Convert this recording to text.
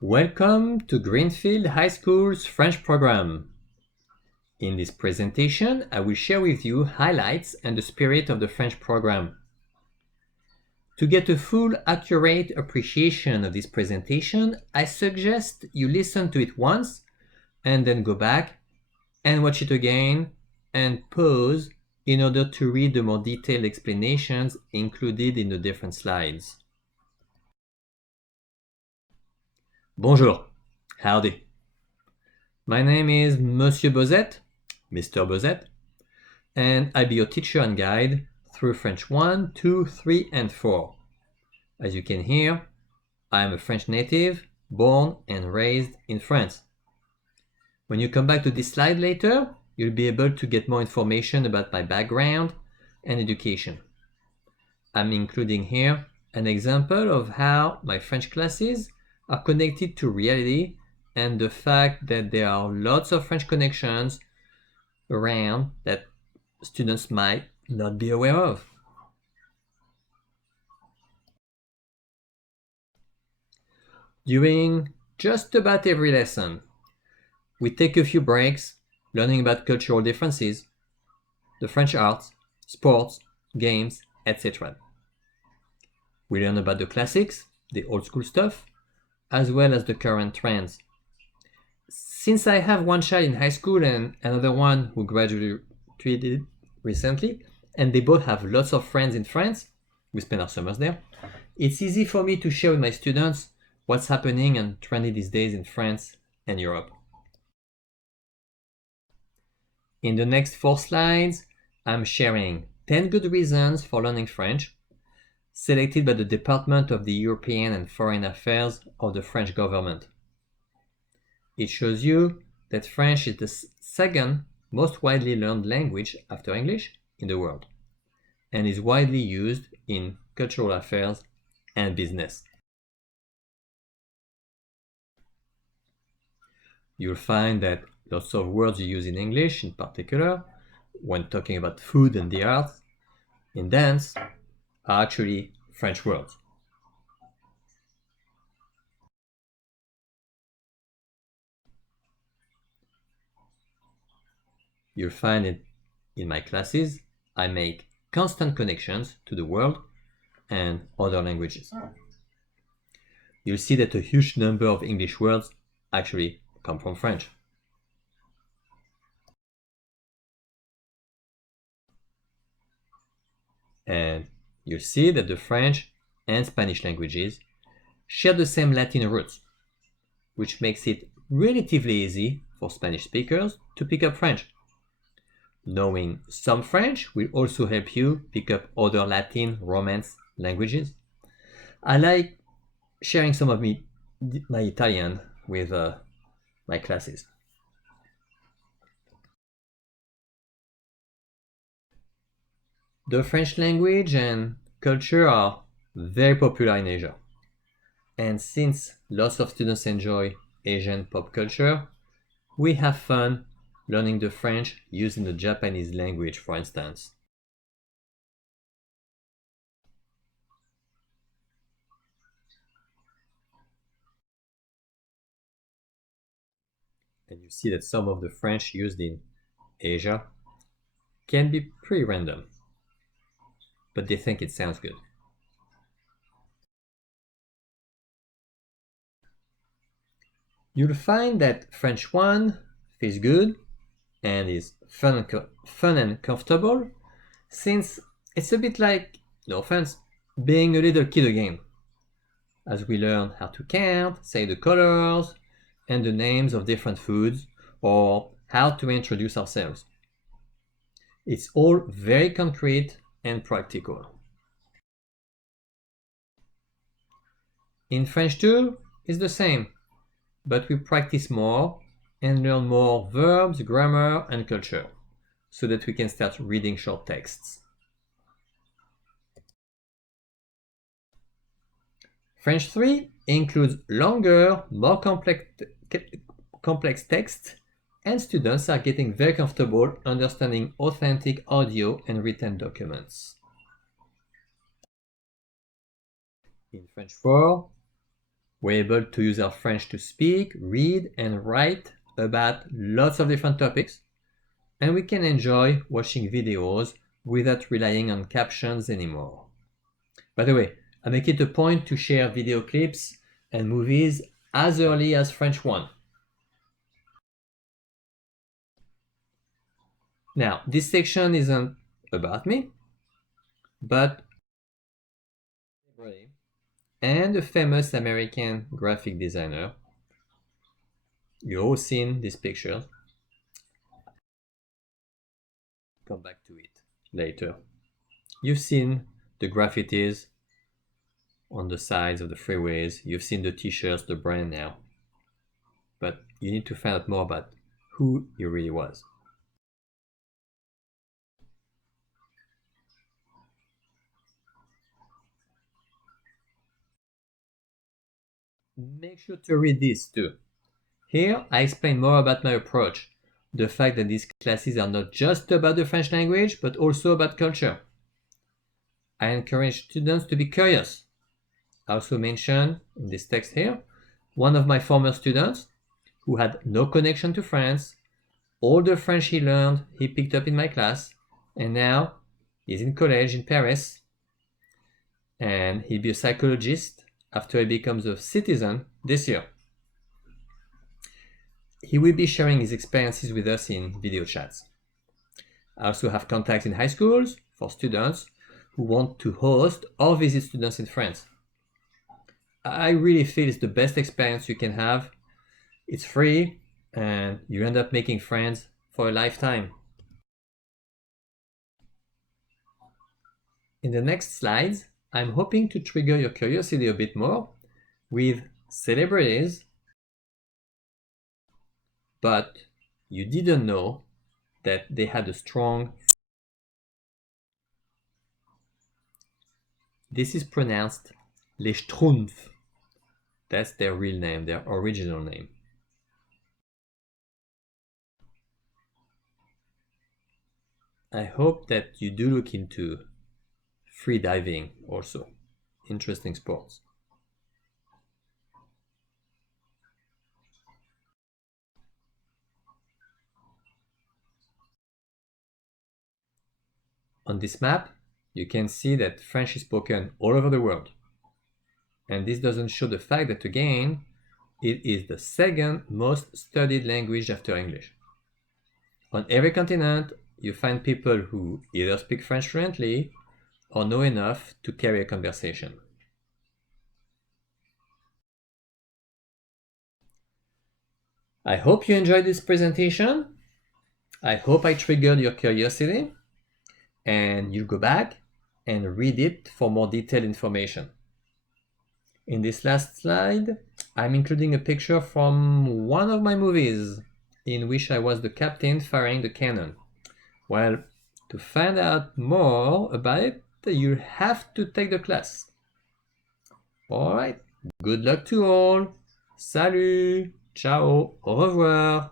Welcome to Greenfield High School's French program. In this presentation, I will share with you highlights and the spirit of the French program. To get a full, accurate appreciation of this presentation, I suggest you listen to it once and then go back and watch it again and pause in order to read the more detailed explanations included in the different slides. Bonjour, howdy. My name is Monsieur Bozet, Mr. Bozet, and I'll be your teacher and guide through French 1, 2, 3, and 4. As you can hear, I am a French native, born and raised in France. When you come back to this slide later, you'll be able to get more information about my background and education. I'm including here an example of how my French classes are connected to reality and the fact that there are lots of French connections around that students might not be aware of. During just about every lesson, we take a few breaks learning about cultural differences, the French arts, sports, games, etc. We learn about the classics, the old school stuff, as well as the current trends. Since I have one child in high school and another one who graduated recently, and they both have lots of friends in France, we spend our summers there, it's easy for me to share with my students what's happening and trendy these days in France and Europe. In the next 4 slides, I'm sharing 10 good reasons for learning French, selected by the Department of the European and Foreign Affairs of the French government. It shows you that French is the second most widely learned language after English in the world, and is widely used in cultural affairs and business. You'll find that lots of words you use in English, in particular, when talking about food and the arts, in dance, are actually French words. You'll find it in my classes. I make constant connections to the world and other languages. You'll see that a huge number of English words actually come from French. And you'll see that the French and Spanish languages share the same Latin roots, which makes it relatively easy for Spanish speakers to pick up French. Knowing some French will also help you pick up other Latin Romance languages. I like sharing some of my Italian with my classes. The French language and culture are very popular in Asia. And since lots of students enjoy Asian pop culture, we have fun learning the French using the Japanese language, for instance. And you see that some of the French used in Asia can be pretty random, but they think it sounds good. You'll find that French 1 feels good and is fun and comfortable, since it's a bit like, no offense, being a little kid again, as we learn how to count, say the colors, and the names of different foods, or how to introduce ourselves. It's all very concrete and practical. In French too, it's the same, but we practice more and learn more verbs, grammar, and culture, so that we can start reading short texts. French 3 includes longer, more complex text, and students are getting very comfortable understanding authentic audio and written documents. In French 4, We're able to use our French to speak, read, and write about lots of different topics, and we can enjoy watching videos without relying on captions anymore. By the way, I make it a point to share video clips and movies as early as French 1. Now, this section isn't about me, but and a famous American graphic designer. You've all seen this picture. Come back to it later. You've seen the graffitis on the sides of the freeways. You've seen the t-shirts, the brand now. But you need to find out more about who he really was. Make sure to read this too. Here, I explain more about my approach, the fact that these classes are not just about the French language, but also about culture. I encourage students to be curious. I also mention in this text here, one of my former students who had no connection to France, all the French he learned he picked up in my class, and now he's in college in Paris, and he'll be a psychologist after he becomes a citizen this year. He will be sharing his experiences with us in video chats. I also have contacts in high schools for students who want to host or visit students in France. I really feel it's the best experience you can have. It's free and you end up making friends for a lifetime. In the next slides, I'm hoping to trigger your curiosity a bit more with celebrities, but you didn't know that they had a strong... This is pronounced les Schtroumpfs. That's their real name, their original name. I hope that you do look into free diving also. Interesting sports. On this map, you can see that French is spoken all over the world. And this doesn't show the fact that, again, it is the second most studied language after English. On every continent, you find people who either speak French fluently or know enough to carry a conversation. I hope you enjoyed this presentation. I hope I triggered your curiosity, and you go back and read it for more detailed information. In this last slide, I'm including a picture from one of my movies in which I was the captain firing the cannon. Well, to find out more about it, you have to take the class. Alright, good luck to all. Salut, ciao, au revoir.